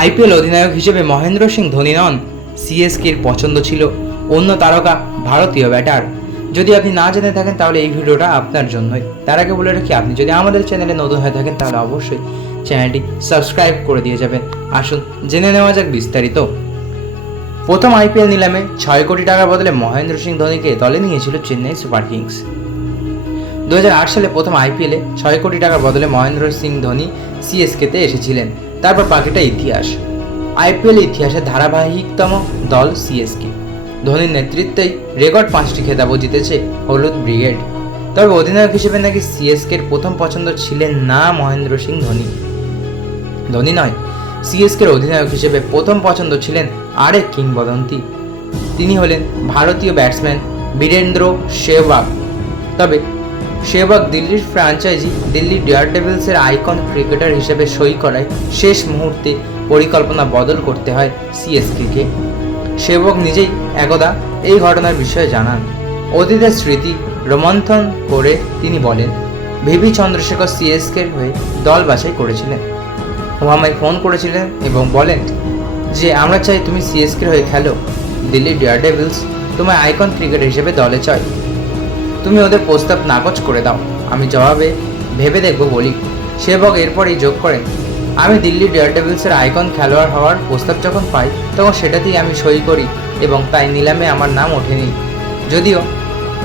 IPL অধিনায়ক হিসেবে মহেন্দ্র সিং ধোনি নন, সিএসকের পছন্দ ছিল অন্য তারকা ভারতীয় ব্যাটার। যদি আপনি না জেনে থাকেন, তাহলে এই ভিডিওটা আপনার জন্যই। তার আগে বলে রাখি, আপনি যদি আমাদের চ্যানেলে নতুন হয়ে থাকেন, তাহলে অবশ্যই চ্যানেলটি সাবস্ক্রাইব করে দিয়ে যাবেন। আসুন, জেনে নেওয়া যাক বিস্তারিত। প্রথম আইপিএল নিলামে ছয় কোটি টাকার বদলে মহেন্দ্র সিং ধোনিকে দলে নিয়েছিল চেন্নাই সুপার কিংস। দু হাজার আট সালে প্রথম আইপিএলে ছয় কোটি টাকার বদলে মহেন্দ্র সিং ধোনি সিএসকেতে এসেছিলেন। তারপর বাকিটা ইতিহাস। আইপিএল ইতিহাসে ধারাবাহিকতম দল সিএসকে। ধোনির নেতৃত্বেই রেকর্ড পাঁচটি খেতাবও জিতেছে হলুদ ব্রিগেড। তবে অধিনায়ক হিসেবে নাকি সিএসকের প্রথম পছন্দ ছিলেন না মহেন্দ্র সিং ধোনি। ধোনি নয়, সিএসকের অধিনায়ক হিসেবে প্রথম পছন্দ ছিলেন আরেক কিংবদন্তি। তিনি হলেন ভারতীয় ব্যাটসম্যান বীরেন্দ্র সেহবাগ। তবে সেহবাগ দিল্লির ফ্র্যাঞ্চাইজি দিল্লি ডেয়ার ডেভিলসের আইকন ক্রিকেটার হিসেবে সই করায় শেষ মুহূর্তে পরিকল্পনা বদল করতে হয় সিএসকেকে সেবক নিজেই একদা এই ঘটনার বিষয়ে জানান। অতীতের স্মৃতি রোমন্থন করে তিনি বলেন, ভিভি চন্দ্রশেখর সিএসকে হয়ে দল বাছাই করেছিলেন। ও আমায় ফোন করেছিলেন এবং বলেন যে, আমরা চাই তুমি সিএসকে হয়ে খেলো। দিল্লি ডেয়ার ডেভিলস তোমায় আইকন ক্রিকেটার হিসেবে দলে চাই। তুমি ওদের প্রস্তাব নাকচ করে দাও। আমি জবাবে ভেবে দেখব বলি। সেবক এরপরেই যোগ করেন। আমি দিল্লি ডেয়ার ডেভিলসের আইকন খেলোয়াড় হওয়ার প্রস্তাব যখন পাই, তখন সেটাতেই আমি সই করি এবং তাই নিলামে আমার নাম ওঠেনি। যদিও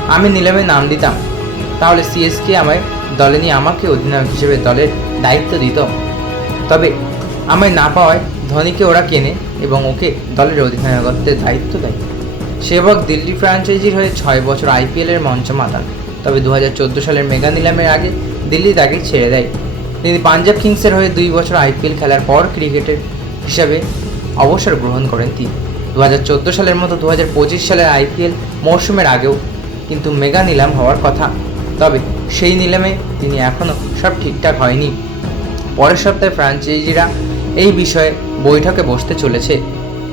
আমি নিলামে নাম দিতাম, তাহলে সিএসকে আমায় দলে নিয়ে আমাকে অধিনায়ক হিসেবে দলের দায়িত্ব দিত। তবে আমায় না পাওয়ায় ধোনিকে ওরা কেনে এবং ওকে দলের অধিনায়কত্বের দায়িত্ব দেয়। সেবক দিল্লি ফ্র্যাঞ্চাইজির হয়ে ছয় বছর আইপিএলের মঞ্চ মাতান। তবে দু হাজার চোদ্দ সালের মেগা নিলামের আগে দিল্লি তাকে ছেড়ে দেয়। তিনি পাঞ্জাব কিংসের হয়ে দুই বছর আইপিএল খেলার পর ক্রিকেটের হিসাবে অবসর গ্রহণ করেন তিনি। দু হাজার চোদ্দ সালের মতো দু হাজার পঁচিশ সালের আইপিএল মরশুমের আগেও কিন্তু মেগা নিলাম হওয়ার কথা। তবে সেই নিলামে তিনি এখনও সব ঠিকঠাক হয়নি। পরের সপ্তাহে ফ্র্যাঞ্চাইজিরা এই বিষয়ে বৈঠকে বসতে চলেছে।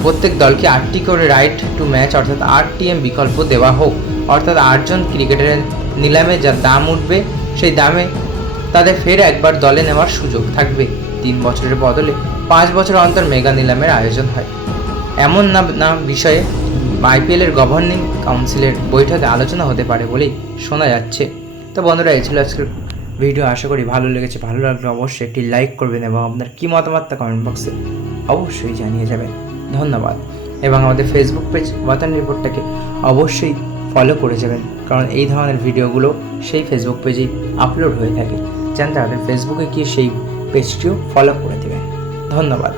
প্রত্যেক দলকে আটটি করে রাইট টু ম্যাচ অর্থাৎ আট টিএম বিকল্প দেওয়া হোক। অর্থাৎ আটজন ক্রিকেটারের নিলামে যা দাম উঠবে, সেই দামে তাদের ফের একবার দলে নেওয়ার সুযোগ থাকবে। তিন বছরের বদলে পাঁচ বছর অন্তর মেগা নিলামের আয়োজন হয়। এমন না না বিষয়ে আইপিএলের গভর্নিং কাউন্সিলের বৈঠকে আলোচনা হতে পারে বলেই শোনা যাচ্ছে। তো বন্ধুরা, এই ছিল আজকের ভিডিও আশা করি ভালো লেগেছে। ভালো লাগলে অবশ্যই একটি লাইক করবেন এবং আপনার কী মতামত তা কমেন্ট বক্সে অবশ্যই জানিয়ে যাবেন। ধন্যবাদ। এবং আমাদের ফেসবুক পেজ ওয়াতান রিপোর্টটাকে অবশ্যই ফলো করে যাবেন, কারণ এই ধরনের ভিডিওগুলো সেই ফেসবুক পেজেই আপলোড হয়ে থাকে। চান তাহলে ফেসবুকে গিয়ে সেই পেজটিও ফলো করে দেবেন। ধন্যবাদ।